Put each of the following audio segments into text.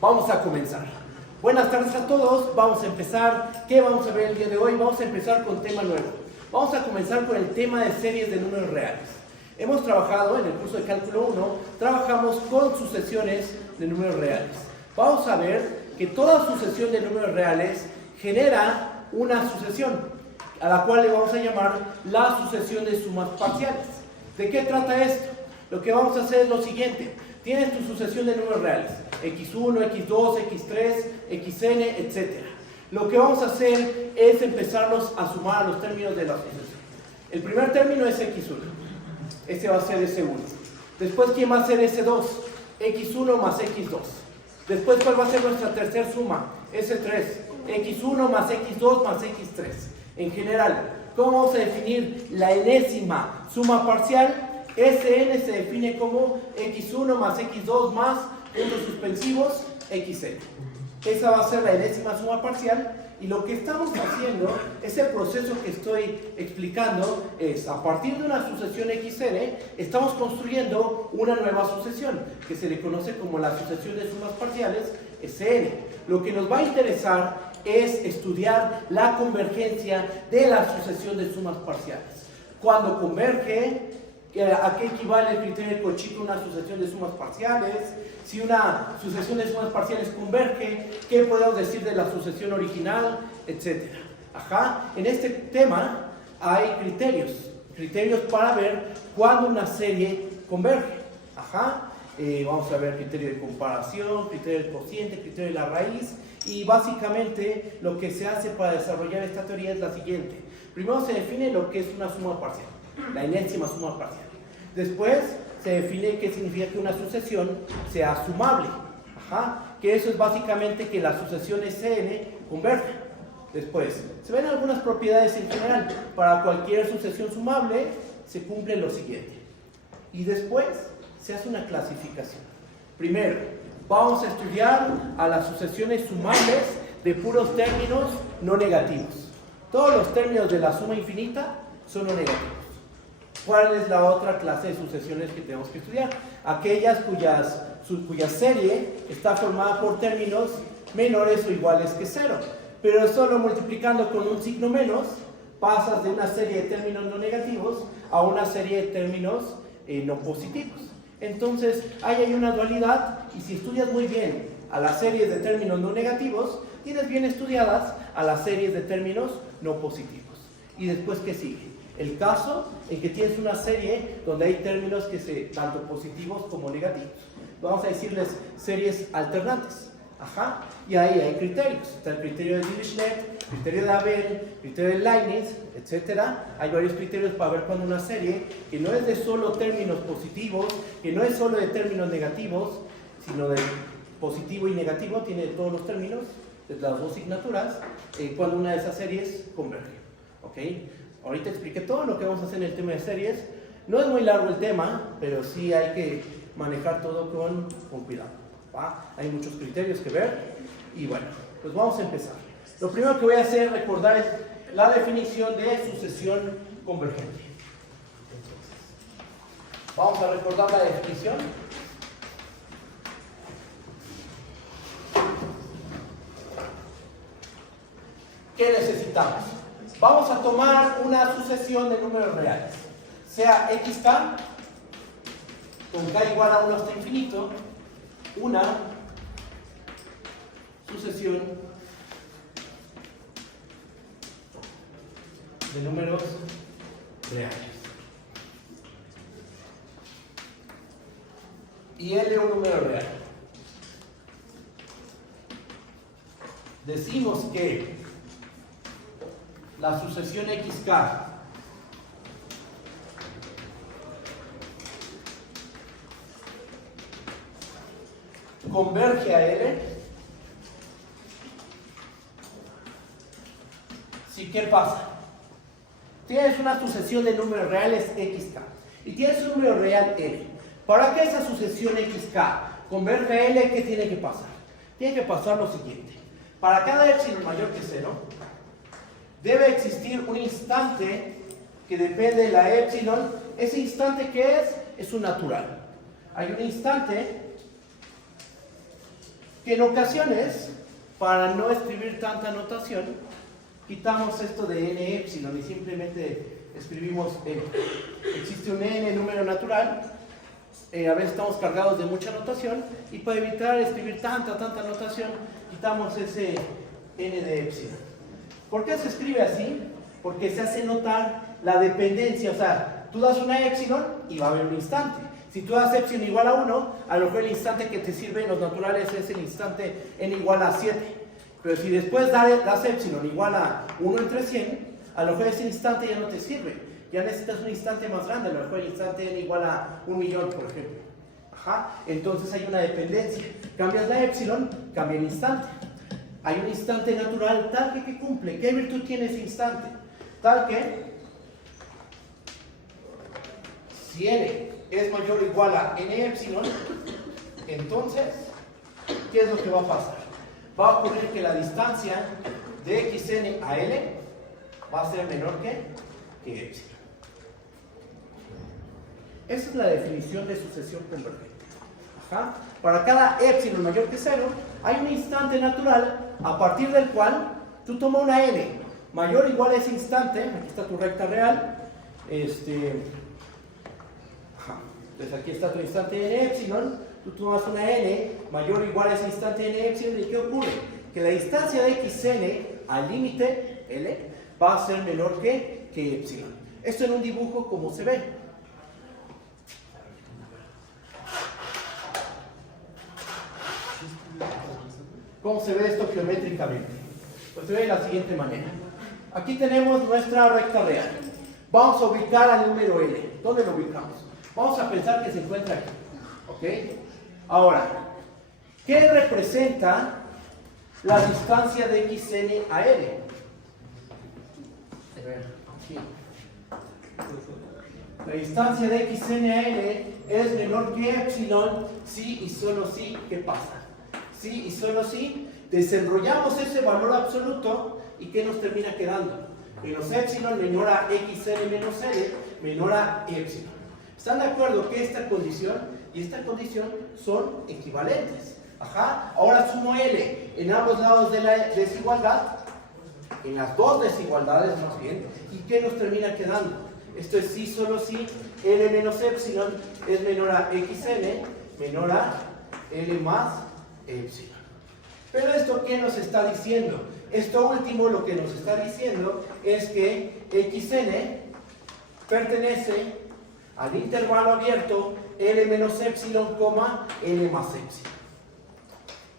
Vamos a comenzar. Buenas tardes a todos. Vamos a empezar. ¿Qué vamos a ver el día de hoy? Vamos a empezar con tema nuevo. Vamos a comenzar con el tema de series de números reales. Hemos trabajado en el curso de cálculo 1, trabajamos con sucesiones de números reales. Vamos a ver que toda sucesión de números reales genera una sucesión, a la cual le vamos a llamar la sucesión de sumas parciales. ¿De qué trata esto? Lo que vamos a hacer es lo siguiente. Tienes tu sucesión de números reales, x1, x2, x3, xn, etc. Lo que vamos a hacer es empezarlos a sumar a los términos de la sucesión. El primer término es x1. Este va a ser S1. Después, ¿quién va a ser S2? X1 más X2. Después, ¿cuál va a ser nuestra tercera suma? S3. X1 más X2 más X3. En general, ¿cómo vamos a definir la enésima suma parcial? Sn se define como X1 más X2 más puntos suspensivos Xn. Esa va a ser la enésima suma parcial. Y lo que estamos haciendo, ese proceso que estoy explicando, es a partir de una sucesión Xn, estamos construyendo una nueva sucesión, que se le conoce como la sucesión de sumas parciales, Sn. Lo que nos va a interesar es estudiar la convergencia de la sucesión de sumas parciales. Cuando converge, ¿a qué equivale el criterio de Cauchy una sucesión de sumas parciales? Si una sucesión de sumas parciales converge, ¿qué podemos decir de la sucesión original? Etcétera. En este tema hay criterios para ver cuándo una serie converge. Vamos a ver criterio de comparación, criterio del cociente, criterio de la raíz, y básicamente lo que se hace para desarrollar esta teoría es la siguiente. Primero se define lo que es una suma parcial, la enésima suma parcial. Después se define qué significa que una sucesión sea sumable. Que eso es básicamente que la sucesión Sn converge. Después, se ven algunas propiedades en general. Para cualquier sucesión sumable se cumple lo siguiente. Y después se hace una clasificación. Primero, vamos a estudiar a las sucesiones sumables de puros términos no negativos. Todos los términos de la suma infinita son no negativos. ¿Cuál es la otra clase de sucesiones que tenemos que estudiar? Aquellas cuya serie está formada por términos menores o iguales que 0. Pero solo multiplicando con un signo menos, pasas de una serie de términos no negativos a una serie de términos no positivos. Entonces, ahí hay una dualidad, y si estudias muy bien a las series de términos no negativos, tienes bien estudiadas a las series de términos no positivos. ¿Y después qué sigue? El caso en que tienes una serie donde hay términos que tanto positivos como negativos. Vamos a decirles series alternantes. Y ahí hay criterios. Está el criterio de Dirichlet, criterio de Abel, criterio de Leibniz, etc. Hay varios criterios para ver cuando una serie, que no es de solo términos positivos, que no es solo de términos negativos, sino de positivo y negativo, tiene todos los términos de las dos asignaturas, cuando una de esas series converge. Ahorita expliqué todo lo que vamos a hacer en el tema de series. No es muy largo el tema, pero sí hay que manejar todo con cuidado. Hay muchos criterios que ver. Y bueno, pues vamos a empezar. Lo primero que voy a hacer es recordar la definición de sucesión convergente. Vamos a recordar la definición. ¿Qué necesitamos? Vamos a tomar una sucesión de números reales, sea xk, con k igual a 1 hasta infinito, una sucesión de números reales. Y L es un número real. Decimos que la sucesión xk converge a L si, ¿qué pasa? Tienes una sucesión de números reales xk y tienes un número real L. Para que esa sucesión xk converge a L, ¿qué tiene que pasar? Tiene que pasar lo siguiente. Para cada epsilon mayor que 0, debe existir un instante que depende de la epsilon. Ese instante, ¿qué es? Es un natural. Hay un instante que en ocasiones, para no escribir tanta notación, quitamos esto de n epsilon y simplemente escribimos n. Existe un n número natural, a veces estamos cargados de mucha notación, y para evitar escribir tanta notación, quitamos ese n de epsilon. ¿Por qué se escribe así? Porque se hace notar la dependencia, o sea, tú das una epsilon y va a haber un instante. Si tú das epsilon igual a 1, a lo mejor el instante que te sirve en los naturales es el instante n igual a 7. Pero si después das epsilon igual a 1 entre 100, a lo mejor ese instante ya no te sirve. Ya necesitas un instante más grande, a lo mejor el instante n igual a 1.000.000, por ejemplo. Entonces hay una dependencia. Cambias la epsilon, cambia el instante. Hay un instante natural tal que cumple. ¿Qué virtud tiene ese instante? Tal que si n es mayor o igual a n epsilon, entonces, ¿qué es lo que va a pasar? Va a ocurrir que la distancia de xn a l va a ser menor que epsilon. Esa es la definición de sucesión convergente. Para cada epsilon mayor que 0, hay un instante natural a partir del cual tú tomas una n mayor o igual a ese instante. Aquí está tu recta real. Entonces aquí está tu instante n epsilon. Tú tomas una n mayor o igual a ese instante n epsilon. ¿Y qué ocurre? Que la distancia de xn al límite l va a ser menor que epsilon. Esto en un dibujo, como se ve. ¿Cómo se ve esto geométricamente? Pues se ve de la siguiente manera. Aquí tenemos nuestra recta real. Vamos a ubicar al número L. ¿Dónde lo ubicamos? Vamos a pensar que se encuentra aquí. ¿Ok? Ahora, ¿qué representa la distancia de xn a L? Aquí. La distancia de xn a L es menor que epsilon si y solo si. ¿Qué pasa? Si y solo si desenrollamos ese valor absoluto, ¿y qué nos termina quedando? Menos epsilon menor a xn menos l menor a epsilon. ¿Están de acuerdo que esta condición y esta condición son equivalentes? Ahora sumo L en ambos lados de la desigualdad, en las dos desigualdades más bien, ¿y qué nos termina quedando? Esto es si solo si L menos epsilon es menor a xn menor a L más epsilon. Pero esto, ¿qué nos está diciendo? Esto último lo que nos está diciendo es que xn pertenece al intervalo abierto L menos epsilon, L más epsilon.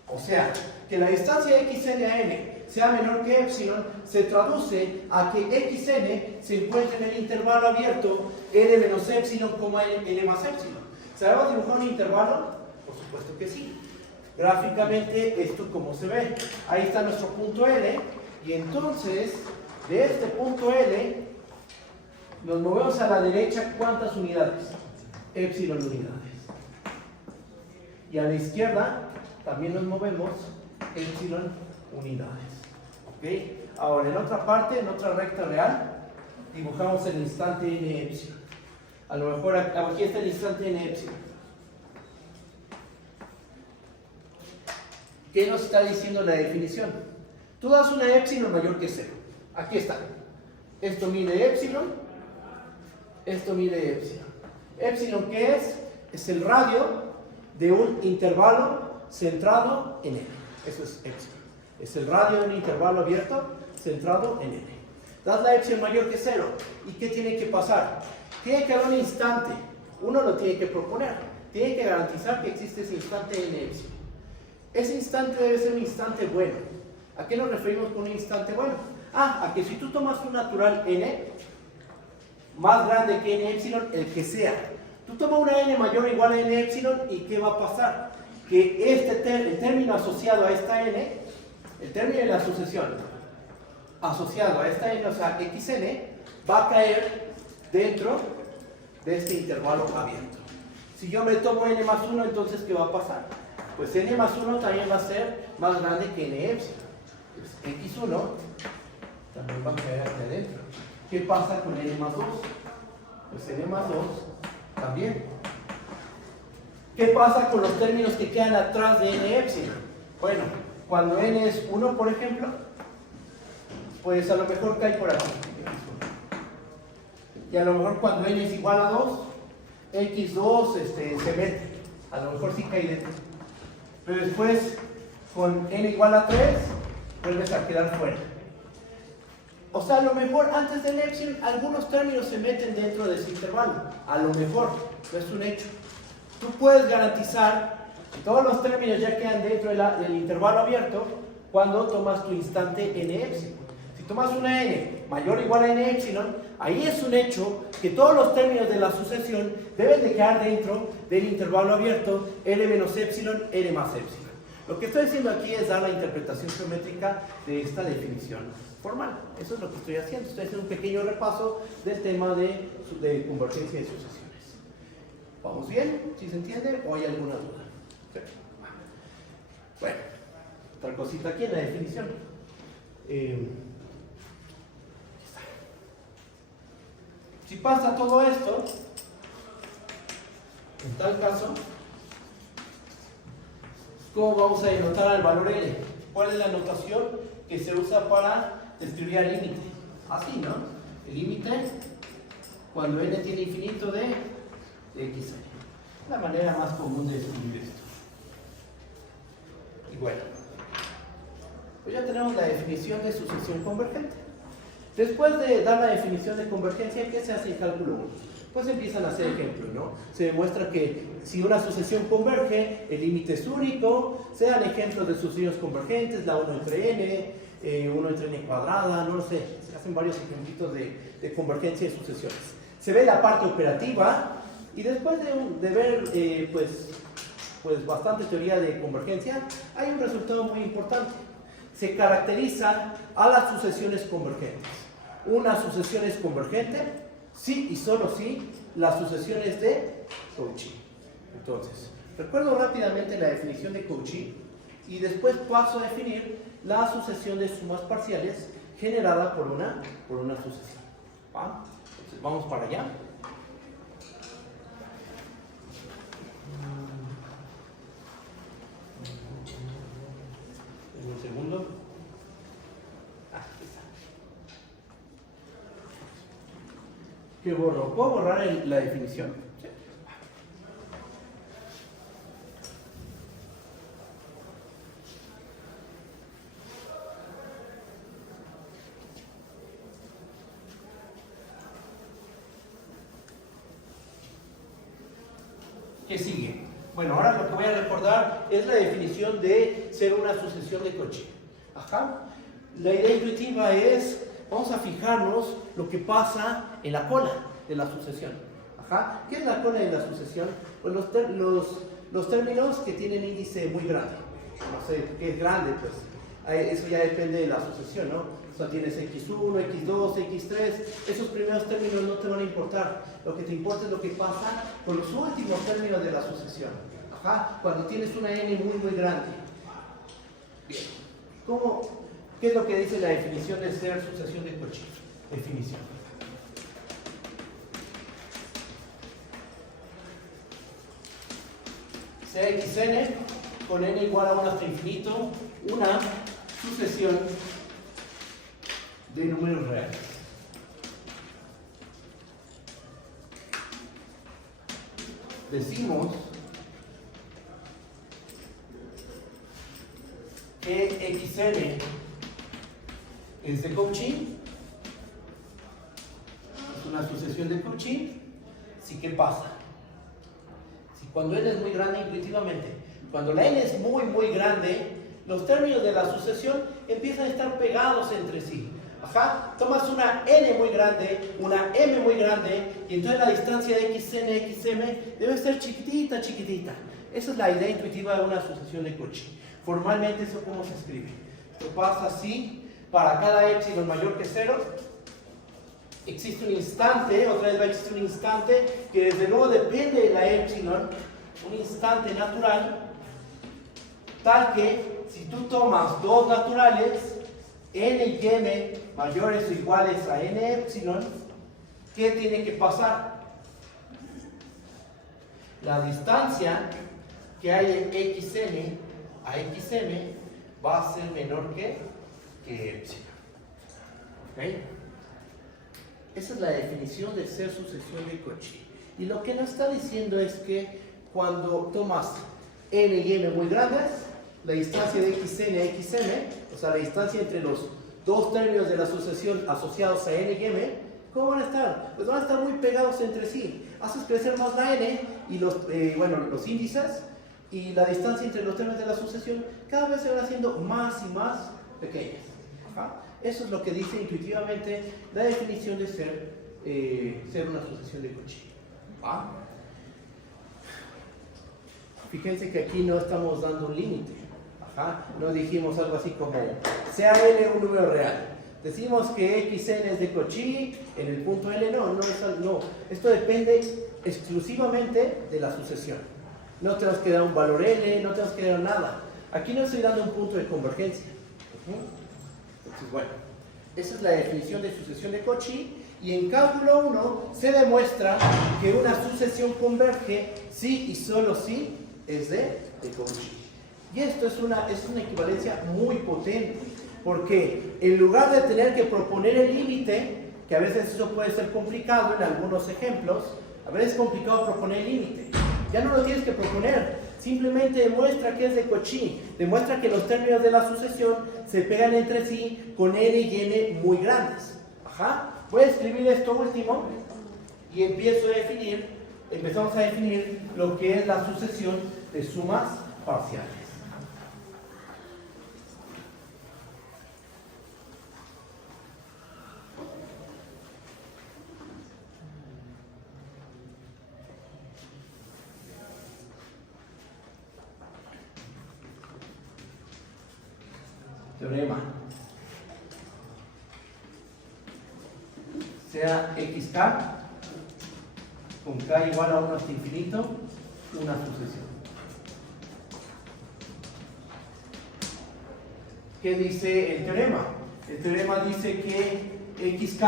O sea, que la distancia de xn a n sea menor que epsilon se traduce a que xn se encuentra en el intervalo abierto L menos epsilon, L más epsilon. ¿Sabemos dibujar un intervalo? Por supuesto que sí. Gráficamente, esto como se ve. Ahí está nuestro punto L, y entonces, de este punto L, nos movemos a la derecha, ¿cuántas unidades? Epsilon unidades. Y a la izquierda, también nos movemos epsilon unidades. ¿Ok? Ahora, en otra parte, en otra recta real, dibujamos el instante n epsilon. A lo mejor aquí está el instante n epsilon. ¿Qué nos está diciendo la definición? Tú das una epsilon mayor que 0. Aquí está. Esto mide epsilon. Esto mide epsilon. ¿Epsilon qué es? Es el radio de un intervalo centrado en L. Eso es epsilon. Es el radio de un intervalo abierto centrado en L. Das la epsilon mayor que 0. ¿Y qué tiene que pasar? Tiene que haber un instante. Uno lo tiene que proponer. Tiene que garantizar que existe ese instante n epsilon. Ese instante debe ser un instante bueno. ¿A qué nos referimos con un instante bueno? A que si tú tomas un natural n, más grande que n epsilon, el que sea, tú tomas una n mayor o igual a n epsilon, ¿y qué va a pasar? Que el término asociado a esta n, el término de la sucesión asociado a esta n, o sea, xn, va a caer dentro de este intervalo abierto. Si yo me tomo n más 1, entonces ¿qué va a pasar? Pues n más 1 también va a ser más grande que n epsilon. Pues x1 también va a caer aquí adentro. ¿Qué pasa con n más 2? Pues n más 2 también. ¿Qué pasa con los términos que quedan atrás de n epsilon? Bueno, cuando n es 1, por ejemplo, pues a lo mejor cae por aquí. Y a lo mejor cuando n es igual a 2, x2 se mete. A lo mejor sí cae dentro. Pero después, con n igual a 3, vuelves a quedar fuera. O sea, a lo mejor antes del epsilon, algunos términos se meten dentro de ese intervalo. A lo mejor, no es un hecho. Tú puedes garantizar que todos los términos ya quedan dentro del intervalo abierto cuando tomas tu instante n epsilon. Si tomas una n mayor o igual a n epsilon, ahí es un hecho que todos los términos de la sucesión deben de quedar dentro del intervalo abierto n menos epsilon, n más epsilon. Lo que estoy haciendo aquí es dar la interpretación geométrica de esta definición formal. Eso es lo que estoy haciendo. Estoy haciendo un pequeño repaso del tema de convergencia de sucesiones. ¿Vamos bien? ¿Sí se entiende? ¿O hay alguna duda? Sí. Bueno, otra cosita aquí en la definición. Si pasa todo esto, en tal caso, ¿cómo vamos a denotar al valor L? ¿Cuál es la notación que se usa para describir al límite? Así, ¿no? El límite, cuando n tiene infinito de x. La manera más común de escribir esto. Y bueno, pues ya tenemos la definición de sucesión convergente. Después de dar la definición de convergencia, ¿qué se hace en cálculo 1? Pues empiezan a hacer ejemplos, ¿no? Se demuestra que si una sucesión converge, el límite es único. Se dan ejemplos de sucesiones convergentes, la 1 entre n, 1 entre n cuadrada, no lo sé. Se hacen varios ejemplitos de convergencia de sucesiones. Se ve la parte operativa y después de ver pues bastante teoría de convergencia, hay un resultado muy importante. Se caracterizan a las sucesiones convergentes. Una sucesión es convergente sí y solo si las sucesiones de Cauchy. Entonces, recuerdo rápidamente la definición de Cauchy y después paso a definir la sucesión de sumas parciales generada por una sucesión. ¿Va? Entonces, vamos para allá. Un segundo. Aquí está. ¿Qué borro? ¿Puedo borrar la definición? Sí. ¿Qué sigue? Bueno, ahora lo que voy a recordar es la definición de ser una sucesión de Cauchy. Ajá. La idea intuitiva es, vamos a fijarnos lo que pasa en la cola de la sucesión. Ajá. ¿Qué es la cola de la sucesión? Pues los términos que tienen índice muy grande. No sé qué es grande, pues eso ya depende de la sucesión, ¿no? O sea, tienes x1, x2, x3, esos primeros términos no te van a importar. Lo que te importa es lo que pasa con los últimos términos de la sucesión. Ajá, cuando tienes una n muy grande. Bien. ¿Qué es lo que dice la definición de ser sucesión de Cauchy? Definición. Cxn con n igual a 1 hasta infinito, una sucesión de números reales. Decimos que Xn es de Cauchy, es una sucesión de Cauchy. ¿Sí qué pasa? Si cuando n es muy grande intuitivamente, cuando la n es muy grande, los términos de la sucesión empiezan a estar pegados entre sí. Ajá, tomas una n muy grande, una m muy grande, y entonces la distancia de xn, xm debe ser chiquitita. Esa es la idea intuitiva de una sucesión de Cauchy. Formalmente, ¿eso cómo se escribe? Esto pasa así, para cada epsilon mayor que 0, existe un instante, otra vez va a existir un instante, que desde luego depende de la epsilon, un instante natural, tal que si tú tomas dos naturales, n y m mayores o iguales a n epsilon, ¿qué tiene que pasar? La distancia que hay en xn a xm va a ser menor que epsilon. ¿Okay? Esa es la definición de ser sucesión de Cauchy. Y lo que nos está diciendo es que cuando tomas n y m muy grandes, la distancia de xn a xm, o sea, la distancia entre los dos términos de la sucesión asociados a n y m, ¿cómo van a estar? Pues van a estar muy pegados entre sí. Haces crecer más la n y los índices, y la distancia entre los términos de la sucesión cada vez se van haciendo más y más pequeñas. ¿Ah? Eso es lo que dice intuitivamente la definición de ser una sucesión de Cauchy. ¿Ah? Fíjense que aquí no estamos dando un límite. No dijimos algo así como sea n un número real. Decimos que xn es de Cauchy en el punto L. No. Esto depende exclusivamente de la sucesión. No tenemos que dar un valor L, no tenemos que dar nada. Aquí no estoy dando un punto de convergencia. Entonces, bueno, esa es la definición de sucesión de Cauchy. Y en cálculo 1 se demuestra que una sucesión converge si y solo si es de Cauchy. Y esto es una equivalencia muy potente, porque en lugar de tener que proponer el límite, que a veces eso puede ser complicado en algunos ejemplos, a veces es complicado proponer el límite, ya no lo tienes que proponer, simplemente demuestra que es de Cauchy, demuestra que los términos de la sucesión se pegan entre sí con n y n muy grandes. Voy a escribir esto último y empezamos a definir lo que es la sucesión de sumas parciales. Teorema. Sea xk con k igual a 1 hasta infinito, una sucesión. ¿Qué dice el teorema? El teorema dice que xk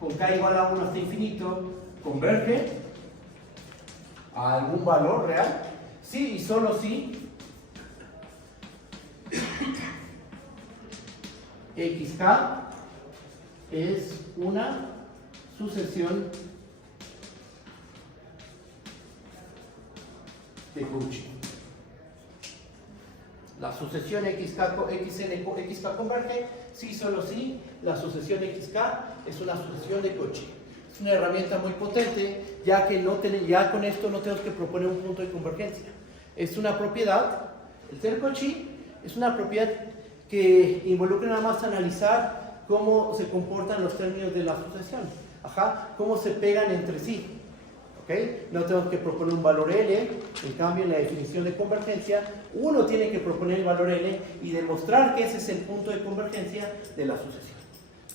con k igual a 1 hasta infinito converge a algún valor real, sí y solo si xk es una sucesión de Cauchy. La sucesión xk converge si solo si la sucesión xk es una sucesión de Cauchy. Es una herramienta muy potente, ya que ya con esto no tenemos que proponer un punto de convergencia. Es una propiedad, el ser Cauchy es una propiedad que involucra nada más analizar cómo se comportan los términos de la sucesión, cómo se pegan entre sí. ¿Okay? No tenemos que proponer un valor L, en cambio en la definición de convergencia uno tiene que proponer el valor L y demostrar que ese es el punto de convergencia de la sucesión.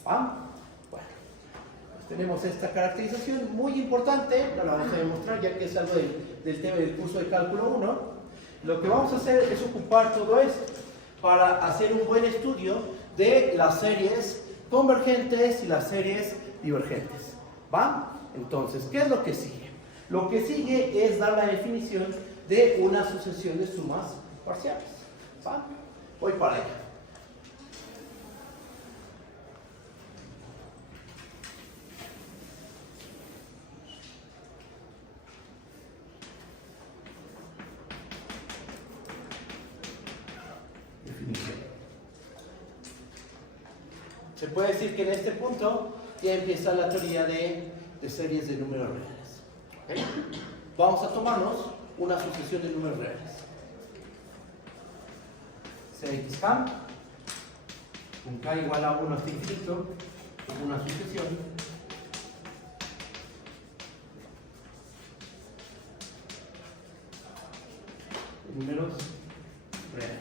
Bueno, pues tenemos esta caracterización muy importante, no la vamos a demostrar ya que es algo del tema del curso de cálculo 1. Lo que vamos a hacer es ocupar todo esto para hacer un buen estudio de las series convergentes y las series divergentes. Entonces, ¿qué es lo que sigue? Lo que sigue es dar la definición de una sucesión de sumas parciales. Voy para allá. Definición. Se puede decir que en este punto ya empieza la teoría de series de números reales. ¿Okay? Vamos a tomarnos una sucesión de números reales. Cxk con k igual a 1 hasta infinito, como una sucesión de números reales.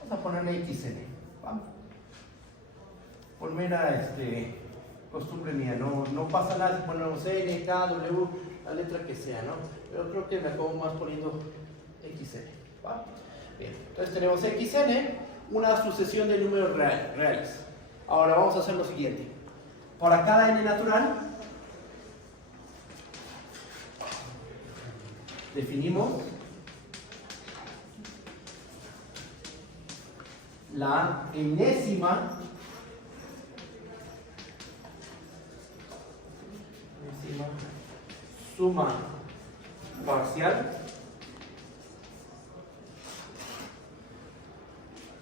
Vamos a ponerle xn. Por mera costumbre mía, no pasa nada si ponemos n, k, w, la letra que sea, ¿no? Pero creo que me acabo más poniendo xn. Bien, entonces tenemos xn, una sucesión de números reales. Ahora vamos a hacer lo siguiente. Para cada n natural, definimos la enésima suma parcial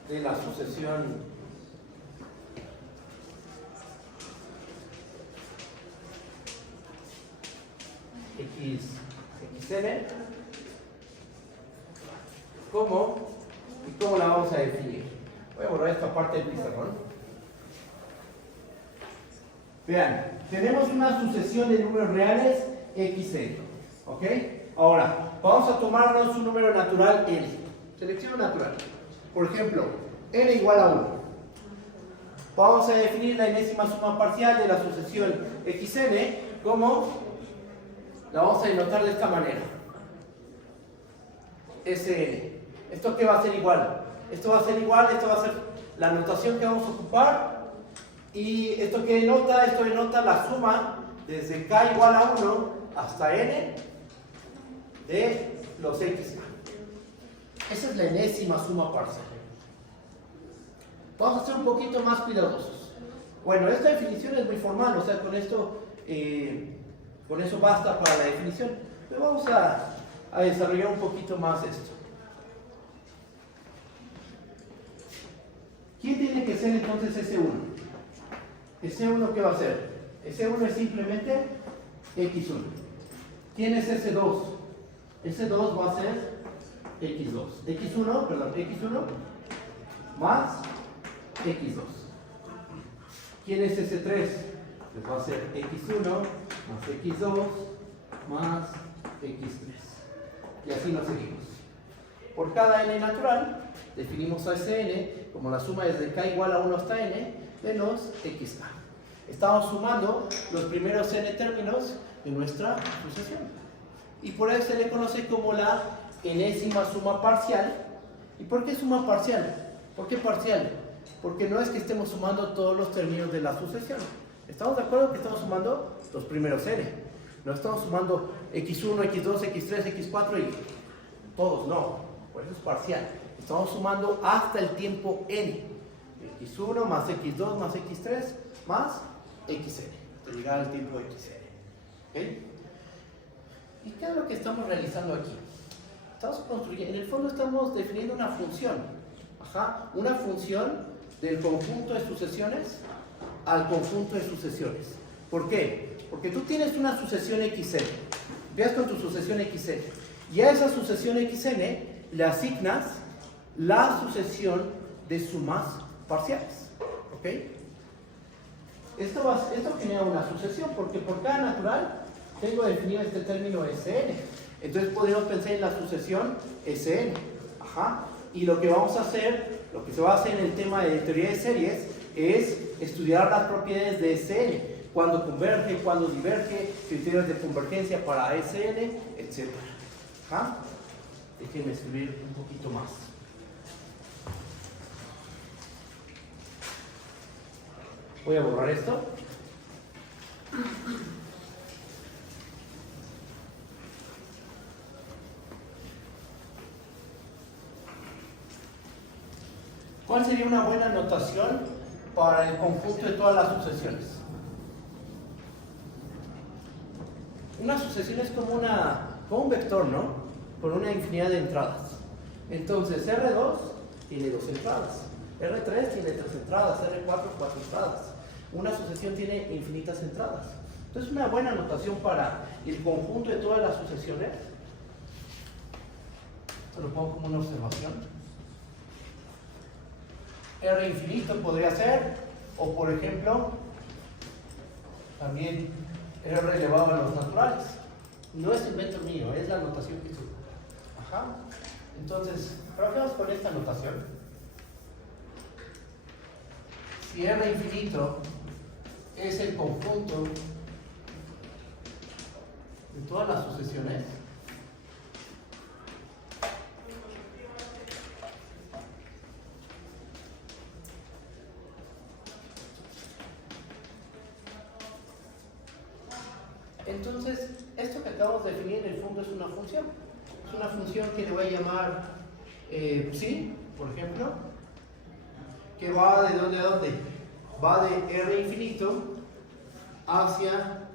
de la sucesión xn. ¿Cómo? ¿Y cómo la vamos a definir? Voy a borrar esta parte del pizarrón. Vean, tenemos una sucesión de números reales xn. ¿Ok? Ahora, vamos a tomarnos un número natural n. Selección natural. Por ejemplo, n igual a 1. Vamos a definir la enésima suma parcial de la sucesión xn como, la vamos a denotar de esta manera. Sn. ¿Esto qué va a ser igual? Esto va a ser igual, esto va a ser la notación que vamos a ocupar. Y esto que denota, esto denota la suma desde k igual a 1 hasta n de los x. Esa es la enésima suma parcial. Vamos a ser un poquito más cuidadosos. Bueno, esta definición es muy formal, o sea, con eso basta para la definición. Pero vamos a desarrollar un poquito más esto. ¿Quién tiene que ser entonces S1? S1, ¿qué va a ser? S1 es simplemente X1. ¿Quién es S2? S2 va a ser X2. X1 más X2. ¿Quién es S3? Pues va a ser X1 más X2 más X3. Y así nos seguimos. Por cada n natural, definimos a Sn como la suma desde k igual a 1 hasta n de los xk. Estamos sumando los primeros n términos de nuestra sucesión. Y por eso se le conoce como la enésima suma parcial. ¿Y por qué suma parcial? ¿Por qué parcial? Porque no es que estemos sumando todos los términos de la sucesión. ¿Estamos de acuerdo que estamos sumando los primeros n? No estamos sumando x1, x2, x3, x4 y todos, no. Por eso es parcial. Estamos sumando hasta el tiempo n. x1 más x2 más x3 más xn. Hasta llegar al tiempo xn. ¿Okay? ¿Y qué es lo que estamos realizando aquí? Estamos construyendo, en el fondo estamos definiendo una función. Una función del conjunto de sucesiones al conjunto de sucesiones. ¿Por qué? Porque tú tienes una sucesión xn. Veas con tu sucesión xn. Y a esa sucesión xn le asignas la sucesión de sumas parciales. ¿Ok? Esto genera una sucesión porque por cada natural tengo definido este término Sn. Entonces podemos pensar en la sucesión Sn. Y lo que vamos a hacer, lo que se va a hacer en el tema de teoría de series es estudiar las propiedades de Sn. Cuándo converge, cuándo diverge, criterios de convergencia para Sn, etc. Déjenme escribir un poquito más. Voy a borrar esto. ¿Cuál sería una buena notación para el conjunto de todas las sucesiones? Una sucesión es como un vector, ¿no? Con una infinidad de entradas. Entonces, R2 tiene 2 entradas. R3 tiene 3 entradas. R4, 4 entradas. Una sucesión tiene infinitas entradas. Entonces, una buena notación para el conjunto de todas las sucesiones. Esto lo pongo como una observación. R infinito podría ser, o por ejemplo, también R elevado a los naturales. No es invento mío, es la notación que uso. Entonces, trabajemos con esta notación. Si R infinito es el conjunto de todas las sucesiones, entonces, esto que acabamos de definir en el fondo es una función. Es una función que le voy a llamar psi, por ejemplo, que va de dónde a dónde. Va de R infinito hacia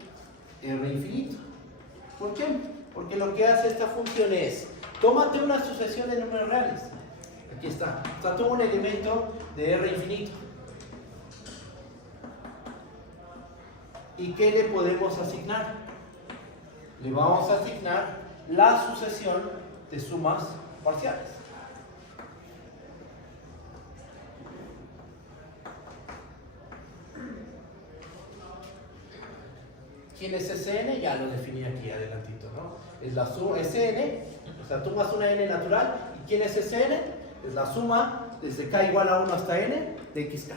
R infinito. ¿Por qué? Porque lo que hace esta función es, tómate una sucesión de números reales. Aquí está. O sea, toma un elemento de R infinito. ¿Y qué le podemos asignar? Le vamos a asignar la sucesión de sumas parciales. ¿Quién es Sn? Ya lo definí aquí adelantito, ¿no? Es la suma Sn, o sea, tomas una n natural. ¿Y quién es Sn? Es la suma desde k igual a 1 hasta n de xk.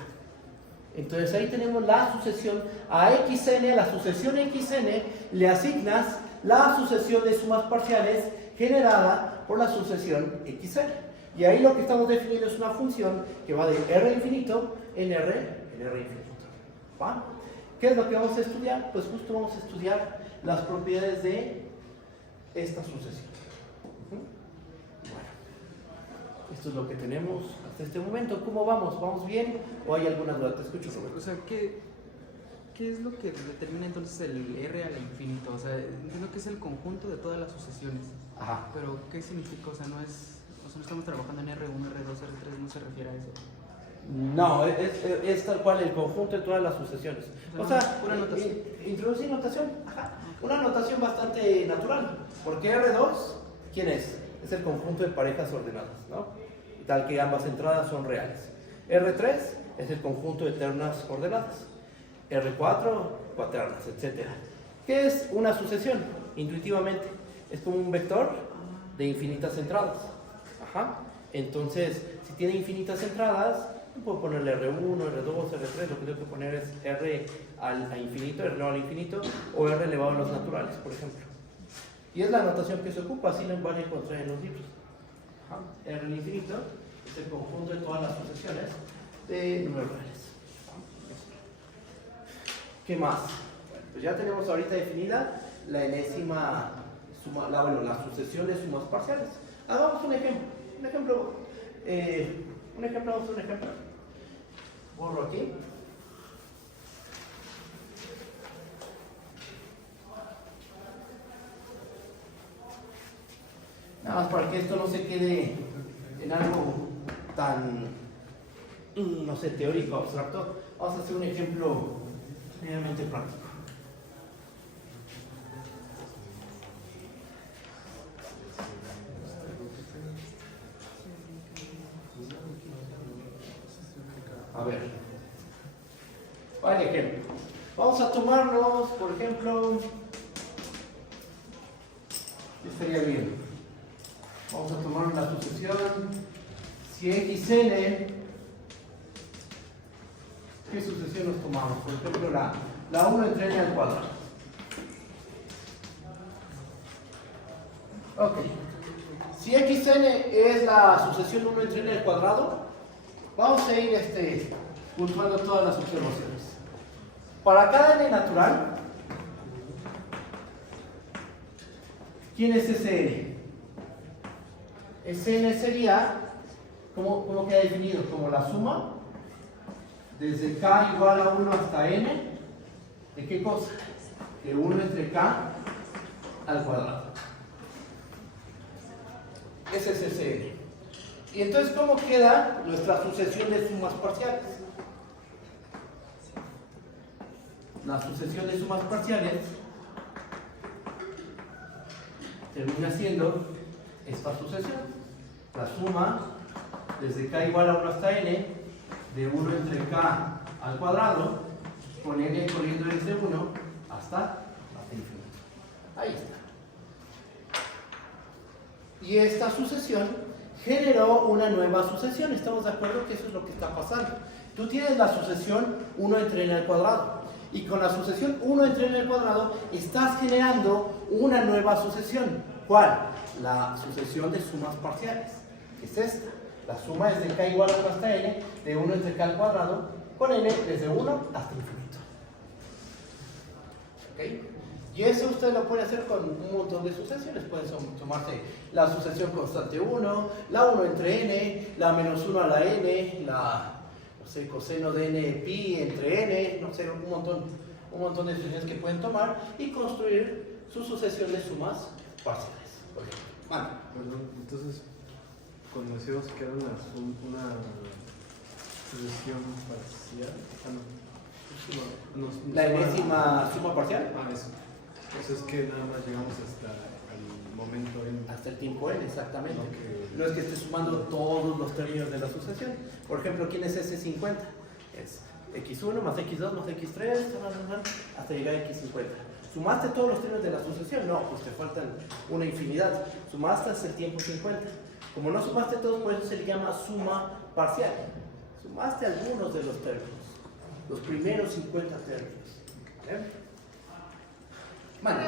Entonces ahí tenemos la sucesión a xn, a la sucesión xn le asignas la sucesión de sumas parciales generada por la sucesión xn. Y ahí lo que estamos definiendo es una función que va de r infinito en r infinito. ¿Va? ¿Qué es lo que vamos a estudiar? Pues justo vamos a estudiar las propiedades de esta sucesión. Bueno, esto es lo que tenemos hasta este momento. ¿Cómo vamos? ¿Vamos bien? ¿O hay alguna duda? Te escucho, Roberto. O sea, ¿qué es lo que determina entonces el R al infinito? O sea, entiendo que es el conjunto de todas las sucesiones. Ajá. Pero, ¿qué significa? O sea, no estamos trabajando en R1, R2, R3, no se refiere a eso. No, es tal cual el conjunto de todas las sucesiones. O sea, una notación. Introducir notación. Ajá. Una notación bastante natural. Porque R2, ¿quién es? Es el conjunto de parejas ordenadas, ¿no? Tal que ambas entradas son reales. R3 es el conjunto de ternas ordenadas. R4, cuaternas, etc. ¿Qué es una sucesión? Intuitivamente, es como un vector de infinitas entradas. Ajá. Entonces, si tiene infinitas entradas, puedo ponerle R1, R2, R3, lo que tengo que poner es R al infinito, R no al infinito, o R elevado a los naturales, por ejemplo. Y es la notación que se ocupa, así lo van a encontrar en los libros. Ajá. R al infinito es el conjunto de todas las sucesiones de números reales. ¿Qué más? Bueno, pues ya tenemos ahorita definida la enésima suma, la sucesión de sumas parciales. Hagamos un ejemplo. Vamos a un ejemplo. Borro aquí. Nada más para que esto no se quede en algo tan, no sé, teórico, abstracto. Vamos a hacer un ejemplo medianamente práctico. A ver, vale, ejemplo. Vamos a tomarnos, por ejemplo, ¿qué estaría bien? Vamos a tomar una sucesión. Si xn, ¿qué sucesión nos tomamos? Por ejemplo, la 1 entre n al cuadrado. Ok. Si xn es la sucesión 1 entre n al cuadrado, vamos a ir puntuando todas las observaciones. Para cada n natural, ¿quién es Sn? Sn sería, ¿cómo queda definido? Como la suma desde k igual a 1 hasta n, ¿de qué cosa? De 1 entre k al cuadrado. Ese es Sn. Y entonces, ¿cómo queda nuestra sucesión de sumas parciales? La sucesión de sumas parciales termina siendo esta sucesión. La suma desde k igual a 1 hasta n, de 1 entre k al cuadrado, con n corriendo desde 1 hasta infinito. Ahí está. Y esta sucesión generó una nueva sucesión. ¿Estamos de acuerdo que eso es lo que está pasando? Tú tienes la sucesión 1 entre n al cuadrado. Y con la sucesión 1 entre n al cuadrado estás generando una nueva sucesión. ¿Cuál? La sucesión de sumas parciales. Es esta. La suma es de k igual a 1 hasta n, de 1 entre k al cuadrado, con n desde 1 hasta infinito. ¿Ok? Y eso usted lo puede hacer con un montón de sucesiones. Pueden tomarse la sucesión constante 1, la 1 entre n, la menos 1 a la n, la, no sé, coseno de n pi entre n, no sé, un montón de sucesiones que pueden tomar y construir sus sucesiones sumas parciales. Por ejemplo. Bueno, entonces, cuando decíamos que era una sucesión parcial, la enésima suma parcial. Eso. Entonces es que nada más llegamos hasta el momento n. Hasta el tiempo n, exactamente. Okay. No es que esté sumando todos los términos de la sucesión. Por ejemplo, ¿quién es ese 50? Es x1 más x2 más x3 hasta llegar a x50. ¿Sumaste todos los términos de la sucesión? No, pues te faltan una infinidad. Sumaste hasta el tiempo 50. Como no sumaste todos, por eso se le llama suma parcial. Sumaste algunos de los términos. Los primeros 50 términos. ¿Eh? Bueno,